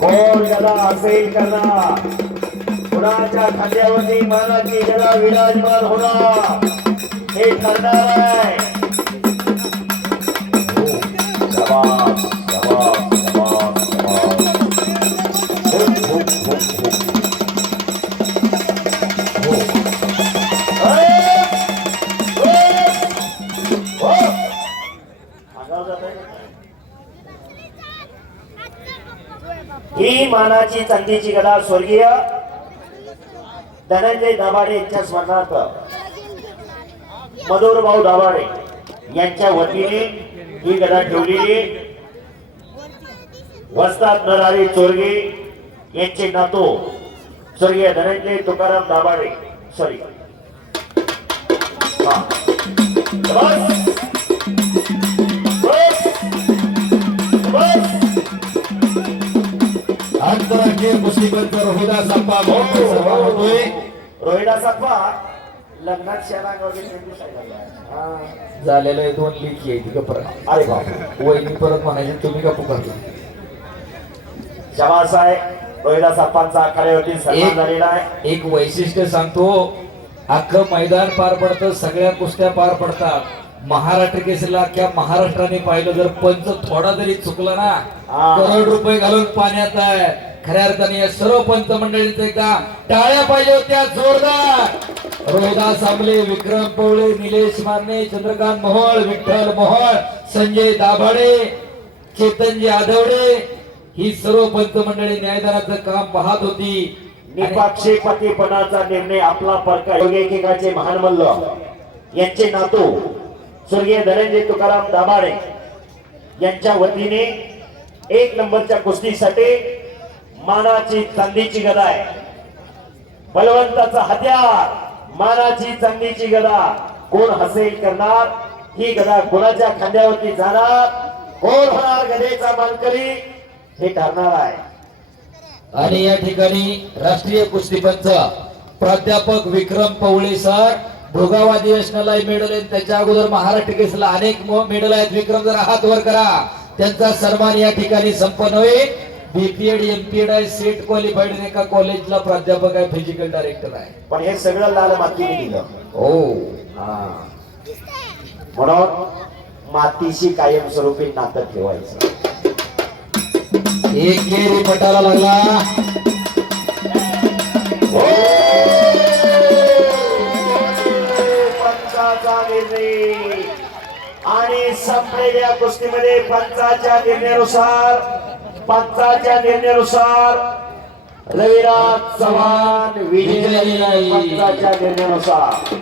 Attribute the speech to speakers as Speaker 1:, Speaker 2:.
Speaker 1: कोण गदा असेल करणार? कुणाच्या खांद्यावरती मानाची गदा विराजमान होणार? हे करणार आहे. जवाब जवाब ही मानाची चांदीची गदा स्वर्गीय धनंजय दाभाडे यांच्या स्मरणार्थ. मधुर भाऊ दाभाडे यांच्या वतीने ही गदा ठेवलेली वस्तात नरारी चोरगे यांचे नातो स्वर्गीय धनंजय तुकाराम दाभाडे. सॉरी
Speaker 2: आंतरराष्ट्रीय कुस्तीपंच मोठे सभा होतोय
Speaker 1: रोहिदास अप्पा लग्नात शेणा वगैरे नेहमी सांगायला. हा.
Speaker 2: झालेलं आहे दोन लेखी आहे तिथं परत.
Speaker 1: अरे बाप
Speaker 2: वहिनी परत म्हणायचे तुम्ही का पुकारला
Speaker 1: शबास आहे रोहिदास अप्पांचा आखाड्यावरती सन्मान झालेला आहे.
Speaker 2: एक वैशिष्ट्य सांगतो अख्खं मैदान पार पडतं सगळ्या कुस्त्या पार पडतात. महाराष्ट्र केसरीला अख्ख्या महाराष्ट्राने पाहिलं जर पंच थोडा जरी चुकला ना. करोड रुपये घालून पाण्यात आहे. खऱ्या अर्थाने या सर्व पंच मंडळींचे एकदा टाळ्या पाहिजे होत्या जोरदार. रोहिदास आंबले विक्रम पवळे निलेश मारणे चंद्रकांत मोहोळ विठ्ठल मोहोळ संजय दाभाडे चेतनजी आधवडे ही सर्व पंच मंडळी न्यायदानाचं काम पाहत होती.
Speaker 1: निपक्षेपतीपणाचा निर्णय आपला परका एकेकाचे महान मल्ल यांचे नातू स्वर्गीय धनंजय तुकाराम दाभाडे यांच्या वतीने एक नंबरच्या कुस्तीसाठी मानाची चांदीची गदा आहे. बलवंताचा हत्यार मानाची चांदीची गदा. कोण हसेल करणार? ही गदा कोणाच्या खांद्यावरती जाणार? कोण होणार गदेचा मानकरी? हे ठरणार आहे.
Speaker 2: आणि या ठिकाणी राष्ट्रीय कुस्तीपंच प्राध्यापक विक्रम पवळे सर भोगाव अधिवेशनाला मेडल आहेत त्याच्या अगोदर महाराष्ट्र केसला अनेक मेडल आहेत. विक्रम जरा हात वर करा. त्यांचा सन्मान या ठिकाणी संपन्न होईल. बीपीएड एमपीएड आहे. सेट क्वालिफाईड एका कॉलेजला प्राध्यापक आहे. फिजिकल डायरेक्टर आहे.
Speaker 1: पण हे सगळं लाल मातीने दिलं.
Speaker 2: हो.
Speaker 1: हा. म्हणून मातीशी कायमस्वरूपी नातं ठेवायचं.
Speaker 2: एक गेरी पटाला लागला.
Speaker 1: निर्णय आणि संपलेल्या कुस्तीमध्ये पंचाच्या निर्णयानुसार पंचाच्या निर्णयानुसार रविराज चव्हाण विजय पंचाच्या निर्णयानुसार.